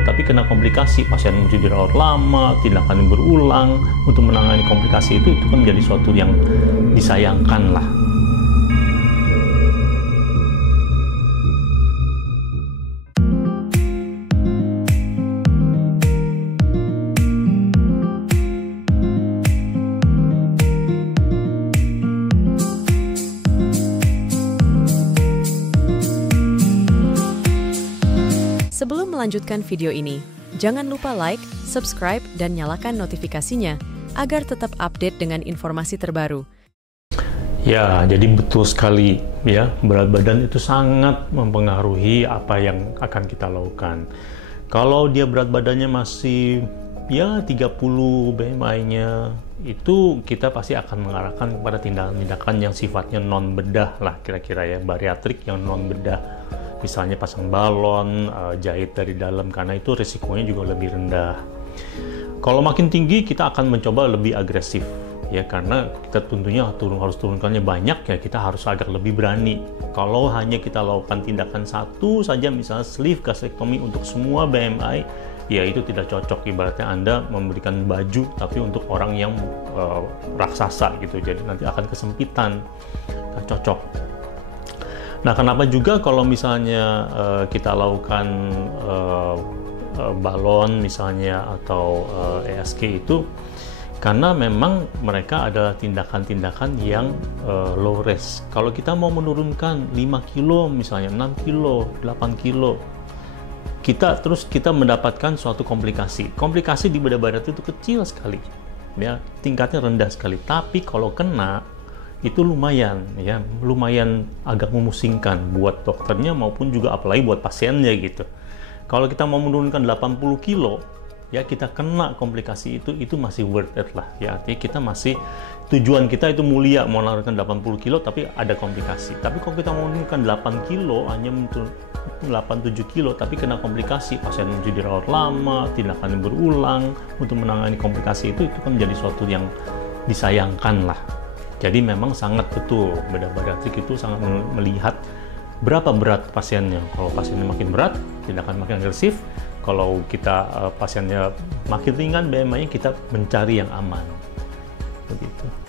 tapi kena komplikasi, pasien mesti dirawat lama, tindakan yang berulang untuk menangani komplikasi itu kan menjadi suatu yang disayangkan lah. Sebelum melanjutkan video ini, jangan lupa like, subscribe, dan nyalakan notifikasinya agar tetap update dengan informasi terbaru. Ya, jadi betul sekali ya, berat badan itu sangat mempengaruhi apa yang akan kita lakukan. Kalau dia berat badannya masih ya 30 BMI-nya, itu kita pasti akan mengarahkan kepada tindakan-tindakan yang sifatnya non bedah lah, kira-kira ya, bariatrik yang non bedah. Misalnya pasang balon, jahit dari dalam, karena itu risikonya juga lebih rendah. Kalau makin tinggi, kita akan mencoba lebih agresif, ya, karena kita tentunya harus turunkannya banyak, ya, kita harus agak lebih berani. Kalau hanya kita lakukan tindakan satu saja, misalnya sleeve gastrectomy untuk semua BMI, ya itu tidak cocok. Ibaratnya Anda memberikan baju, tapi untuk orang yang raksasa gitu, jadi nanti akan kesempitan, nggak cocok. Nah, kenapa juga kalau misalnya kita lakukan balon misalnya atau ESG itu, karena memang mereka adalah tindakan-tindakan yang low risk. Kalau kita mau menurunkan 5 kilo misalnya, 6 kilo, 8 kilo, kita mendapatkan suatu komplikasi. Komplikasi di bedah badan itu kecil sekali, ya, tingkatnya rendah sekali. Tapi kalau kena, itu lumayan agak memusingkan buat dokternya maupun juga apalagi buat pasiennya gitu. Kalau kita mau menurunkan 80 kilo, ya kita kena komplikasi itu masih worth it lah, ya, artinya kita masih, tujuan kita itu mulia, mau menurunkan 80 kilo tapi ada komplikasi. Tapi kalau kita mau menurunkan 8 kilo, hanya 8-7 kilo tapi kena komplikasi, pasien mesti dirawat lama, tindakan yang berulang untuk menangani komplikasi itu kan menjadi suatu yang disayangkan lah. Jadi memang sangat betul, bedah bariatrik itu sangat melihat berapa berat pasiennya. Kalau pasiennya makin berat, tindakan makin agresif. Kalau kita pasiennya makin ringan BMI-nya, kita mencari yang aman. Begitu.